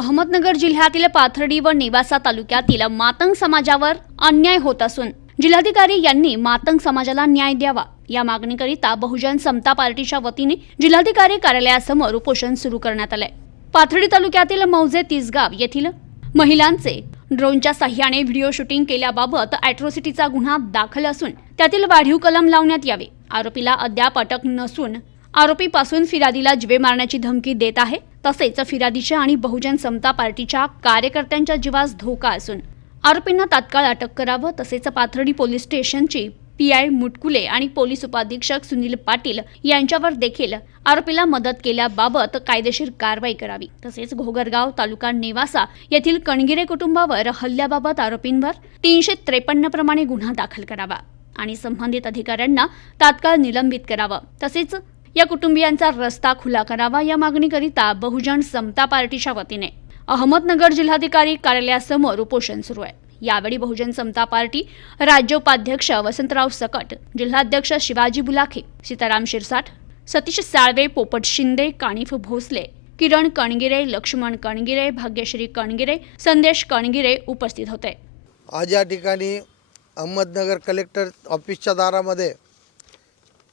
अहमदनगर जिल्ह्यातील पाथर्डी व नेवासा तालुक्यातील मातंग समाजावर अन्याय होत असून जिल्हाधिकारी यांनी मातंग समाजाला न्याय द्यावा या मागणीकरिता बहुजन समता पार्टीच्या वतीने जिल्हाधिकारी कार्यालयासमोर उपोषण सुरू करण्यात आलंय. पाथर्डी तालुक्यातील मौजे तिसगाव येथील महिलांचे ड्रोनच्या साह्याने व्हिडिओ शूटिंग केल्याबाबत अॅट्रॉसिटीचा गुन्हा दाखल असून त्यातील वाढीव कलम लावण्यात यावे. आरोपीला अद्याप अटक नसून आरोपीपासून फिर्यादीला जिवे मारण्याची धमकी देत आहे. तसेच फिरादीच्या आणि बहुजन समता पार्टीच्या कार्यकर्त्यांच्या जीवास धोका असून आरोपींना तात्काळ अटक करावं तसेच पाथर्डी पोलीस स्टेशनची पी आय मुटकुले आणि पोलीस उपाधीक्षक सुनील पाटील यांच्यावर देखील आरोपीला मदत केल्याबाबत कायदेशीर कारवाई करावी. तसेच घोगरगाव तालुका नेवासा येथील कणगिरे कुटुंबावर हल्ल्याबाबत आरोपींवर तीनशे त्रेपन्न प्रमाणे गुन्हा दाखल करावा आणि संबंधित अधिकाऱ्यांना तात्काळ निलंबित करावं. तसेच या कुटुंबियांचा रस्ता खुला करावा या मागणीकरिता बहुजन समता पार्टीच्या वतीने अहमदनगर जिल्हाधिकारी कार्यालयासमोर उपोषण सुरू आहे. यावेळी बहुजन समता पार्टी राज्योपाध्यक्ष वसंतराव सकट जिल्हाध्यक्ष शिवाजी बुलाखे सीताराम शिरसाट सतीश साळवे पोपट शिंदे कानिफ भोसले किरण कणगिरे लक्ष्मण कणगिरे भाग्यश्री कणगिरे संदेश कणगिरे उपस्थित होते. आज या ठिकाणी अहमदनगर कलेक्टर ऑफिसच्या दारामध्ये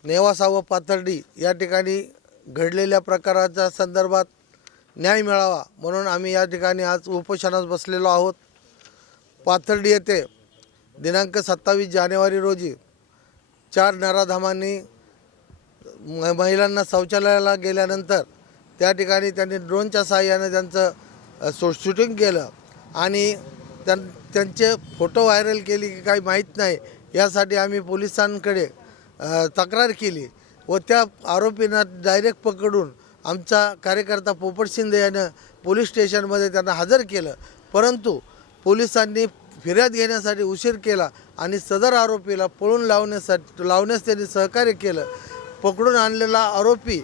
नेवासा व पाथर्डी या ठिकाणी घडलेल्या प्रकाराच्या संदर्भात न्याय मिळावा म्हणून आम्ही या ठिकाणी आज उपोषणास बसलेलो आहोत. पाथर्डी येथे दिनांक सत्तावीस जानेवारी रोजी चार नराधामांनी महिलांना शौचालयाला गेल्यानंतर त्या ठिकाणी त्यांनी ड्रोनच्या सहाय्याने त्यांचं सो शूटिंग केलं आणि त्यां त्यांचे फोटो व्हायरल केले की काही माहीत नाही. यासाठी आम्ही पोलिसांकडे तक्रार केली व त्या आरोपींना डायरेक्ट पकडून आमचा कार्यकर्ता पोपट शिंदे यानं पोलीस स्टेशनमध्ये त्यांना हजर केलं. परंतु पोलिसांनी फिर्याद घेण्यासाठी उशीर केला आणि सदर आरोपीला पळून लावण्यासाठी लावण्यास त्यांनी सहकार्य केलं. पकडून आणलेला आरोपी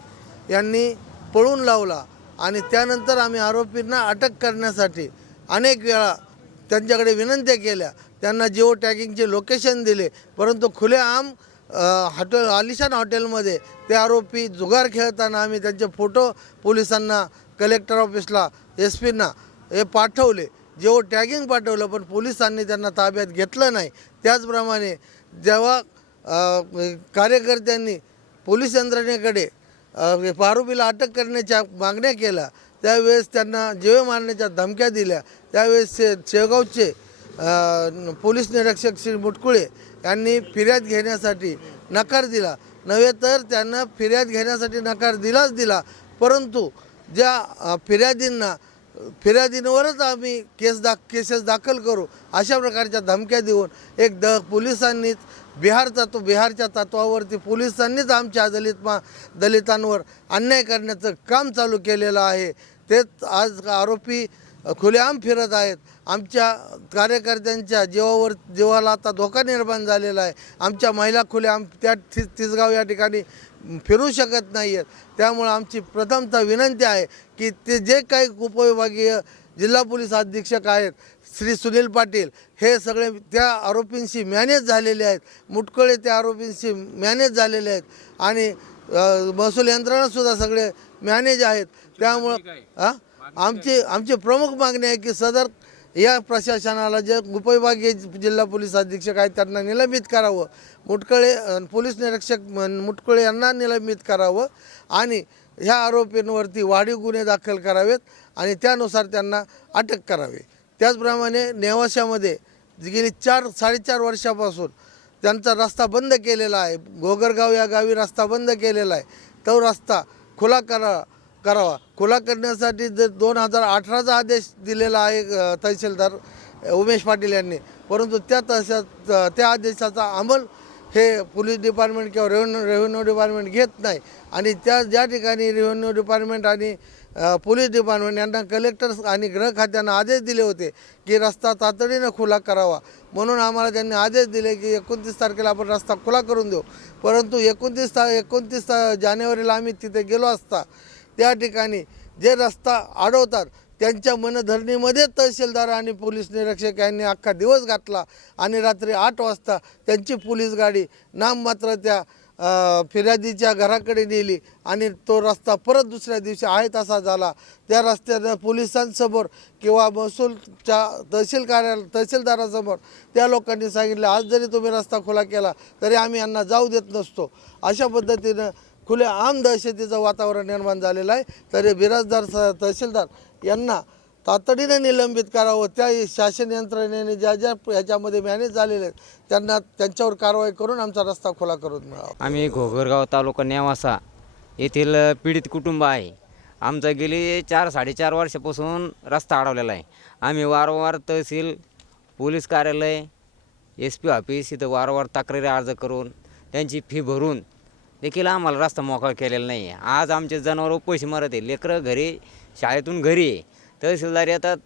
यांनी पळून लावला आणि त्यानंतर आम्ही आरोपींना अटक करण्यासाठी अनेक वेळा त्यांच्याकडे विनंत्या केल्या. त्यांना जिओ टॅगिंगचे लोकेशन दिले. परंतु खुलेआम हॉटेल आलिशान हॉटेलमध्ये ते आरोपी जुगार खेळताना आम्ही त्यांचे फोटो पोलिसांना कलेक्टर ऑफिसला एस पींना हे पाठवले. जेव्हा टॅगिंग पाठवलं पण पोलिसांनी त्यांना ताब्यात घेतलं नाही. त्याचप्रमाणे जेव्हा कार्यकर्त्यांनी पोलीस यंत्रणेकडे आरोपीला अटक करण्याच्या मागण्या केल्या त्यावेळेस त्यांना जीवे मारण्याच्या धमक्या दिल्या त्यावेळेस शे शेगावचे पोलीस निरीक्षक श्री मुटकुळे यांनी फिर्याद घेण्यासाठी नकार दिला. नव्हे तर त्यांना फिर्याद घेण्यासाठी नकार दिलाच दिला. परंतु ज्या फिर्यादींना फिर्यादींवरच आम्ही केस दाख केसेस दाखल करू अशा प्रकारच्या धमक्या देऊन एक द पोलिसांनीच बिहारचा तो बिहारच्या तत्वावरती पोलिसांनीच आमच्या दलित मा दलितांवर अन्याय करण्याचं काम चालू केलेलं आहे. तेच आज आरोपी खुलेआम फिरत आहेत. आमच्या कार्यकर्त्यांच्या जीवावर जीवाला आता धोका निर्माण झालेला आहे. आमच्या महिला खुलेआम त्या ति तिसगाव या ठिकाणी फिरू शकत नाही आहेत त्यामुळं आमची प्रथमतः विनंती आहे की ते जे काही उपविभागीय जिल्हा पोलीस अधीक्षक आहेत श्री सुनील पाटील हे सगळे त्या आरोपींशी मॅनेज झालेले आहेत. मुटकळे त्या आरोपींशी मॅनेज झालेले आहेत. आणि महसूल यंत्रणासुद्धा सगळे मॅनेज आहेत. त्यामुळं हां आमचे आमची प्रमुख मागणी आहे की सदर या प्रशासनाला जे उपविभागीय जिल्हा पोलीस अधीक्षक आहेत त्यांना निलंबित करावं. मुटकळे पोलीस निरीक्षक मुटकळे यांना निलंबित करावं आणि ह्या आरोपींवरती वाढीव गुन्हे दाखल करावेत आणि त्यानुसार त्यांना अटक करावी. त्याचप्रमाणे नेवाशामध्ये गेली चार साडेचार वर्षापासून त्यांचा रस्ता बंद केलेला आहे. गोगरगाव या गावी रस्ता बंद केलेला आहे. तो रस्ता खुला करा करावा. खुला करण्यासाठी जर दोन हजार अठराचा आदेश दिलेला आहे तहसीलदार उमेश पाटील यांनी. परंतु त्या तशा त्या आदेशाचा अंमल हे पोलीस डिपार्टमेंट किंवा रेव्हेन्यू रेव्हेन्यू डिपार्टमेंट घेत नाही. आणि त्या ज्या ठिकाणी रेव्हेन्यू डिपार्टमेंट आणि पोलीस डिपार्टमेंट यांना कलेक्टर्स आणि गृह खात्यानं आदेश दिले होते की रस्ता तातडीनं खुला करावा. म्हणून आम्हाला त्यांनी आदेश दिले की एकोणतीस तारखेला आपण रस्ता खुला करून देऊ. परंतु एकोणतीस ता एकोणतीस ता जानेवारीला आम्ही तिथे गेलो असता त्या ठिकाणी जे रस्ता अडवतात त्यांच्या मनधरणीमध्ये तहसीलदार आणि पोलीस निरीक्षक यांनी अख्खा दिवस घातला आणि रात्री आठ वाजता त्यांची पोलीस गाडी नाममात्र त्या फिर्यादीच्या घराकडे नेली आणि तो रस्ता परत दुसऱ्या दिवशी आहे तसा झाला. त्या रस्त्यानं पोलिसांसमोर किंवा महसूलच्या तहसील कार्यालय तहसीलदारासमोर त्या लोकांनी सांगितलं आज जरी तुम्ही रस्ता खुला केला तरी आम्ही यांना जाऊ देत नसतो. अशा पद्धतीनं खुले आम दहशतीचं वातावरण निर्माण झालेलं आहे. तरी बिराजदार स तहसीलदार यांना तातडीने निलंबित करावं. त्या शासन यंत्रणेने ज्या ज्या ह्याच्यामध्ये मॅनेज झालेले आहेत त्यांना त्यांच्यावर कारवाई करून आमचा रस्ता खुला करून मिळावा. आम्ही घोगरगाव तालुका नेवासा येथील पीडित कुटुंब आहे. आमचा गेली चार साडेचार वर्षापासून रस्ता अडवलेला आहे. आम्ही वारंवार तहसील पोलीस कार्यालय एस पी ऑफिस इथं वारंवार तक्रारी अर्ज करून त्यांची फी भरून देखील आम्हाला रस्ता मोकळा केलेला नाही आहे आज आमचे जनावर पैसे मरत आहे लेकरं घरी शाळेतून घरी आहे. तहसीलदार येतात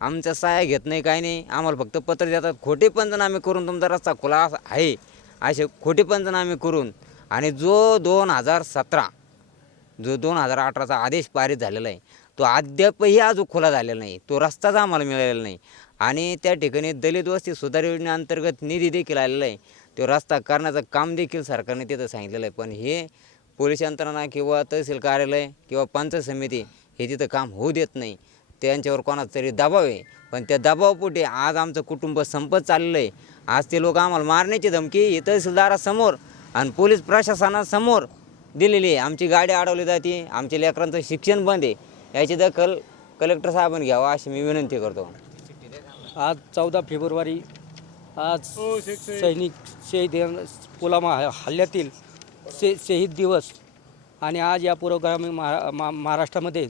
आमच्या सहाय्या घेत नाही काही नाही. आम्हाला फक्त पत्र देतात. खोटे पंचनामे करून तुमचा रस्ता खुला असा आहे. असे खोटे पंचनामे करून आणि जो दोन हजार सतरा जो दोन हजार अठराचा आदेश पारित झालेला आहे तो अद्यापही आज खुला झालेला नाही. तो रस्ताच आम्हाला मिळालेला नाही. आणि त्या ठिकाणी दलित वस्ती सुधार योजनेअंतर्गत निधी देखील आलेला आहे. तो रस्ता करण्याचं काम देखील सरकारने तिथं सांगितलेलं आहे. पण हे पोलीस यंत्रणा किंवा तहसील कार्यालय किंवा पंचायत समिती हे तिथं काम होऊ देत नाही. त्यांच्यावर कोणाचा तरी दबाव आहे. पण त्या दबावापोटी आज आमचं कुटुंब संपत चाललेलं आहे. आज ते लोक आम्हाला मारण्याची धमकी ही तहसीलदारासमोर आणि पोलीस प्रशासनासमोर दिलेली आहे. आमची गाडी अडवली जाते. आमच्या लेकरांचं शिक्षण बंद आहे. याची दखल कलेक्टर साहेबांनी घ्यावा अशी मी विनंती करतो. आज चौदा फेब्रुवारी आज सैनिक शहीद पुलामा हल्ल्यातील शे शहीद दिवस. आणि आज या पुरोगामी महा मा महाराष्ट्रामध्ये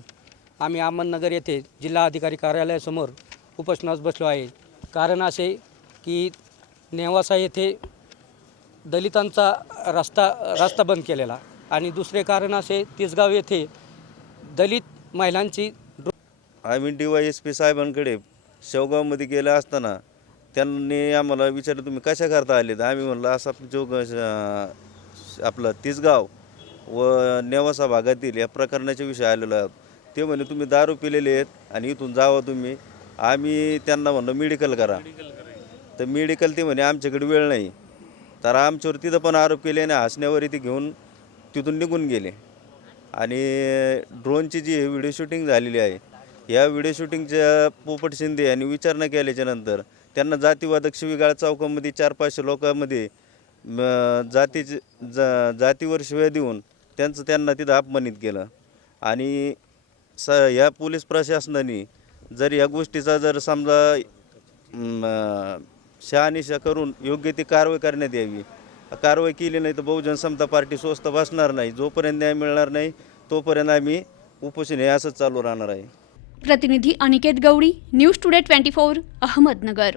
आम्ही अहमदनगर येथे जिल्हा अधिकारी कार्यालयासमोर उपोषणास बसलो आहे. कारण असे की नेवासा येथे दलितांचा रस्ता रस्ता बंद केलेला. आणि दुसरे कारण असे तिसगाव येथे दलित महिलांची आम्ही डी वाय एस पी साहेबांकडे शेवगावमध्ये गेले असताना त्यांनी आम्हाला विचारलं तुम्ही कशा करता आले तर आम्ही म्हणलं असा जो आपलं तिसगाव व नेवासा भागातील या प्रकरणाच्या विषय आलेलो आहोत. ते म्हणे तुम्ही दारू पिलेले आहेत आणि इथून जावा तुम्ही. आम्ही त्यांना म्हणलं मेडिकल करा. तर मेडिकल ते म्हणे आमच्याकडे वेळ नाही. तर आमच्यावर तिथं पण आरोप केले आणि हसण्यावर इथे घेऊन तिथून निघून गेले. आणि ड्रोनची जी व्हिडिओ शूटिंग झालेली आहे या व्हिडिओ शूटिंगच्या पोपट शिंदे यांनी विचारणा केल्याच्यानंतर त्यांना जातीवादक शिवीगाळ चौकामध्ये चार पाचशे लोकांमध्ये म, जातीचे जा जातीवर शिव्या देऊन त्यांचं त्यांना तिथं अपमानित केलं. आणि स ह्या पोलीस प्रशासनाने जर या गोष्टीचा जर समजा शहानिशा करून योग्य ती कारवाई करण्यात यावी. कारवाई केली नाही तर बहुजन समता पार्टी स्वस्त बसणार नाही. जोपर्यंत न्याय मिळणार नाही तोपर्यंत आम्ही उपोषण हे असंच चालू राहणार आहे. प्रतिनिधी Aniket Gawali news today twenty four Ahmednagar.